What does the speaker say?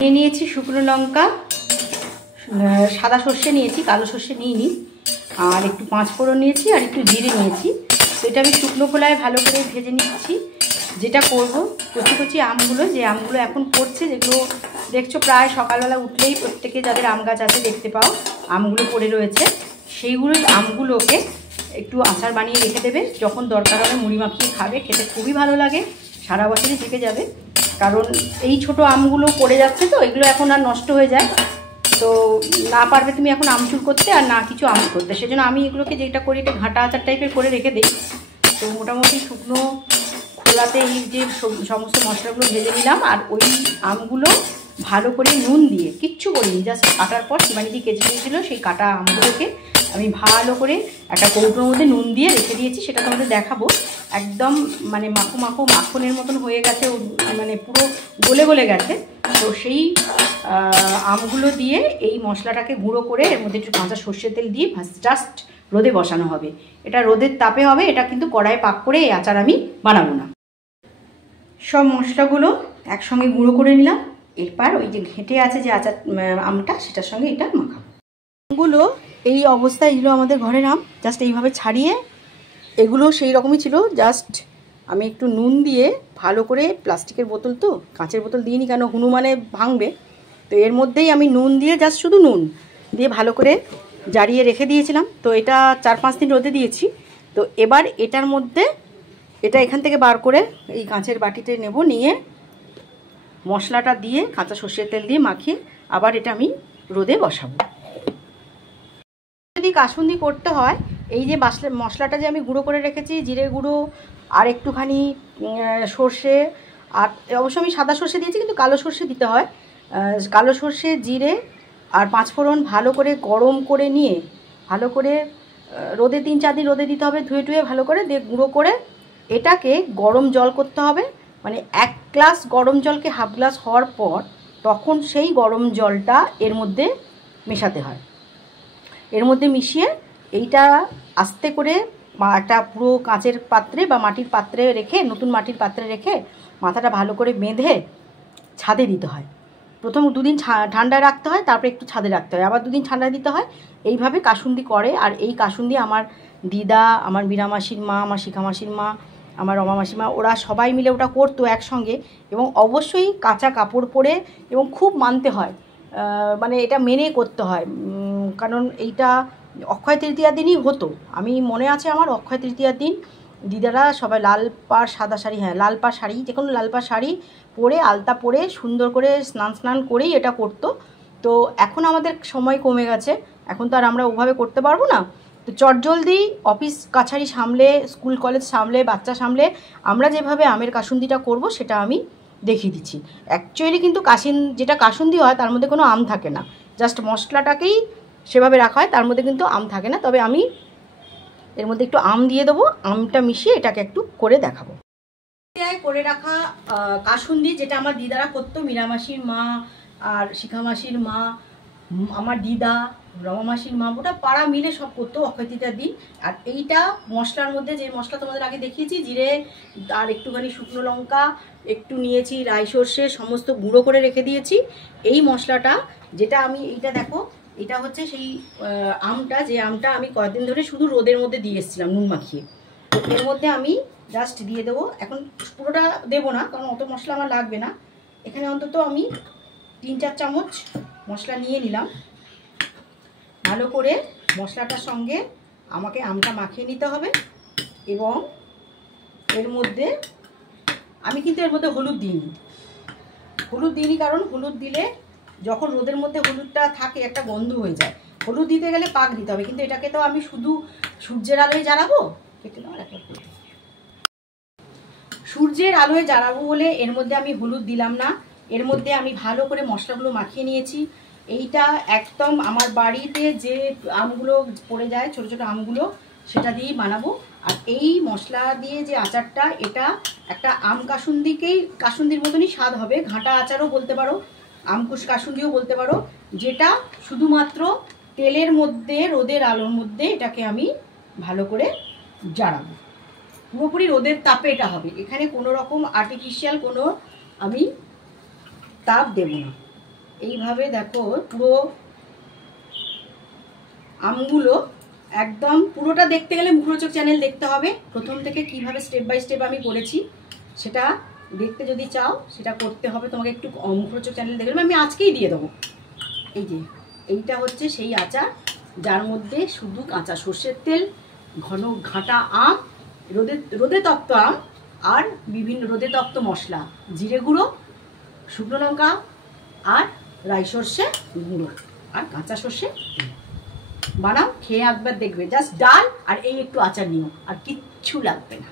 নিয়ে নিয়েছি শুকনো লঙ্কা, সাদা সর্ষে নিয়েছি, কালো সর্ষে নিইনি, আর একটু পাঁচফোড়ন নিয়েছি, আর একটু জিরে নিয়েছি। তো এটা আমি শুকনো খোলায় ভালো করে ভেজে নিচ্ছি। যেটা করব, কচি কচি আমগুলো, যে আমগুলো এখন পড়ছে, যেগুলো দেখছো প্রায় সকালবেলা উঠলেই প্রত্যেকে যাদের আম গাছ আছে দেখতে পাও আমগুলো পড়ে রয়েছে, সেইগুলোই আমগুলোকে একটু আচার বানিয়ে রেখে দেবে। যখন দরকার হবে মুড়ি মাখিয়ে খাবে, খেতে খুবই ভালো লাগে, সারা বছরই থেকে যাবে। কারণ এই ছোট আমগুলো পড়ে যাচ্ছে, তো এগুলো এখন আর নষ্ট হয়ে যায়, তো না পারবে তুমি এখন আমচুর করতে আর না কিছু আম করতে। সেজন্য আমি এগুলোকে যেটা করি, এটা ঘাঁটা আচার টাইপের করে রেখে দিই। তো মোটামুটি শুকনো খোলাতে এই যে সমস্ত মশলাগুলো ভেজে নিলাম, আর ওই আমগুলো ভালো করে নুন দিয়ে, কিচ্ছু করিনি, জাস্ট কাটার পর শিবানী দিয়ে কেটে দিয়েছিল, সেই কাটা আমগুলোকে আমি ভালো করে একটা কৌটোর মধ্যে নুন দিয়ে রেখে দিয়েছি। সেটা তোমাদের দেখাবো। একদম মানে মাখো মাখো মাখনের মতন হয়ে গেছে, মানে পুরো গলে গলে গেছে। তো সেই আমগুলো দিয়ে এই মশলাটাকে গুঁড়ো করে এর মধ্যে একটু কাঁচা সর্ষের তেল দিয়ে জাস্ট রোদে বসানো হবে। এটা রোদের তাপে হবে, এটা কিন্তু কড়াইয়ে পাক করে এই আচার আমি বানাবো না। সব মশলাগুলো একসঙ্গে গুঁড়ো করে নিলাম। এরপর ওই যে ঘেঁটে আছে যে আচার আমটা, সেটার সঙ্গে এটা মাখাবো। আমগুলো এই অবস্থায়, এগুলো আমাদের ঘরের আম, জাস্ট এইভাবে ছাড়িয়ে, এগুলো সেই রকমই ছিল। জাস্ট আমি একটু নুন দিয়ে ভালো করে, প্লাস্টিকের বোতল তো, কাঁচের বোতল দিইনি কেন, হনুমানে ভাঙবে, তো এর মধ্যেই আমি নুন দিয়ে, জাস্ট শুধু নুন দিয়ে ভালো করে জারিয়ে রেখে দিয়েছিলাম। তো এটা 4-5 দিন রোদে দিয়েছি। তো এবার এটার মধ্যে, এটা এখান থেকে বার করে এই কাঁচের বাটিতে নেব, নিয়ে মশলাটা দিয়ে কাঁচা সর্ষের তেল দিয়ে মাখিয়ে আবার এটা আমি রোদে বসাবো। যদি কাসুন্দি করতে হয়, এই যে মশলাটা যে আমি গুঁড়ো করে রেখেছি, জিরে গুঁড়ো আর একটুখানি সর্ষে, আর অবশ্য আমি সাদা সর্ষে দিয়েছি, কিন্তু কালো সর্ষে দিতে হয়, কালো সর্ষে, জিরে আর পাঁচফোড়ন ভালো করে গরম করে নিয়ে, ভালো করে রোদে 3-4 দিন রোদে দিতে হবে, ধুয়ে টুয়ে ভালো করে দিয়ে গুঁড়ো করে এটাকে গরম জল করতে হবে। মানে 1 গ্লাস গরম জলকে হাফ গ্লাস হওয়ার পর তখন সেই গরম জলটা এর মধ্যে মেশাতে হয়। এর মধ্যে মিশিয়ে এইটা আস্তে করে একটা পুরো কাঁচের পাত্রে বা মাটির পাত্রে রেখে, নতুন মাটির পাত্রে রেখে মাথাটা ভালো করে বেঁধে ছাদে দিতে হয়। প্রথম 2 দিন ঠান্ডায় রাখতে হয়, তারপরে একটু ছাদে রাখতে হয়, আবার 2 দিন ঠান্ডায় দিতে হয়। এইভাবে কাসুন্দি করে। আর এই কাসুন্দি আমার দিদা, আমার মীরা মাসির মা, আমার শিখা মাসির মা, আমার রমা মাসিমা, ওরা সবাই মিলে ওটা করতো একসঙ্গে। এবং অবশ্যই কাঁচা কাপড় পরে, এবং খুব মানতে হয়, মানে এটা মেনে করতে হয়। কারণ এইটা অক্ষয় তৃতীয়ার দিনই হতো। আমি মনে আছে আমার, অক্ষয় তৃতীয়ার দিন দিদারা সবাই লাল পাড় সাদা শাড়ি, হ্যাঁ লাল পাড় শাড়ি, যে কোনো লাল পাড় শাড়ি পরে, আলতা পরে, সুন্দর করে স্নান করেই এটা করতো। তো এখন আমাদের সময় কমে গেছে, এখন তো আর আমরা ওভাবে করতে পারবো না। তো চটজলদি অফিস কাছারি সামলে, স্কুল কলেজ সামলে, বাচ্চা সামলে আমরা যেভাবে আমের কাসুন্দিটা করব সেটা আমি দেখিয়ে দিচ্ছি। অ্যাকচুয়ালি কিন্তু যেটা কাসুন্দি হয় তার মধ্যে কোনো আম থাকে না, জাস্ট মশলাটাকেই সেভাবে রাখা হয়, তার মধ্যে কিন্তু আম থাকে না। তবে আমি এর মধ্যে একটু আম দিয়ে দেবো, আমটা মিশিয়ে এটাকে একটু করে দেখাবো। করে রাখা কাসুন্দি, যেটা আমার দিদারা করতো, মীরা মাসির মা আর শিখা মাসির মা, আমার দিদা, রমা মাসির মা, ওটা পাড়া মিলে সব করতো অক্ষয় তৃতীয়ার দিন। আর এইটা মশলার মধ্যে, যে মশলা তোমাদের আগে দেখিয়েছি, জিরে আর একটুখানি শুকনো লঙ্কা, একটু নিয়েছি রাই সর্ষে, সমস্ত গুঁড়ো করে রেখে দিয়েছি। এই মশলাটা, যেটা আমি, এইটা দেখো, এটা হচ্ছে সেই আমটা, যে আমটা আমি কয়েকদিন ধরে শুধু রোদের মধ্যে দিয়ে এসেছিলাম নুন মাখিয়ে। তো এর মধ্যে আমি জাস্ট দিয়ে দেবো, এখন পুরোটা দেবো না কারণ অত মশলা আমার লাগবে না। এখানে অন্তত আমি 3-4 চামচ মশলা নিয়ে নিলাম। ভালো করে মশলাটার সঙ্গে আমাকে আমটা মাখিয়ে নিতে হবে। এবং এর মধ্যে আমি কিন্তু এর মধ্যে হলুদ দিইনি, কারণ হলুদ দিলে যখন রোদের মধ্যে হলুদটা থাকে একটা গন্ধ হয়ে যায়। হলুদ দিতে গেলে পাক দিতে হবে, কিন্তু এটাকে তো আমি শুধু সূর্যের আলোয় জ্বালাবো, সূর্যের আলোয় জ্বালাবো বলে এর মধ্যে আমি হলুদ দিলাম না। এর মধ্যে আমি ভালো করে মশলাগুলো মাখিয়ে নিয়েছি। এইটা একদম আমার বাড়িতে যে আমগুলো পড়ে যায়, ছোট ছোট আমগুলো, সেটা দিয়েই বানাবো। আর এই মশলা দিয়ে যে আচারটা, এটা একটা আম কাসুন্দির মতনই স্বাদ হবে। ঘাঁটা আচারও বলতে পারো, আমকুশ কাসুন্দিও বলতে পারো, যেটা শুধুমাত্র তেলের মধ্যে, রোদের আলোর মধ্যে এটাকে আমি ভালো করে জ্বালাবো। পুরোপুরি রোদের তাপে এটা হবে, এখানে কোনো রকম আর্টিফিশিয়াল কোনো আমি তাপ দেব না। এইভাবে দেখো পুরো আমগুলো একদম পুরোটা দেখতে গেলে মুখরোচক চ্যানেল দেখতে হবে। প্রথম থেকে কিভাবে স্টেপ বাই স্টেপ আমি করেছি সেটা দেখতে যদি চাও সেটা করতে হবে তোমাকে। একটু মুখরোচক চ্যানেল দেখলে আমি আজকেই দিয়ে দেবো। এই যে এইটা হচ্ছে সেই আচার যার মধ্যে শুধু কাঁচা সর্ষের তেল, ঘন ঘাটা আম, রোদে তপ্ত আম, আর বিভিন্ন রোদে তপ্ত মশলা, জিরে গুঁড়ো, শুকনো লঙ্কা, আর রাই সর্ষে গুঁড়ো, আর কাঁচা সর্ষে। বানাও, খেয়ে একবার দেখবে, জাস্ট ডাল আর এই একটু আচার নিও, আর কিচ্ছু লাগবে না।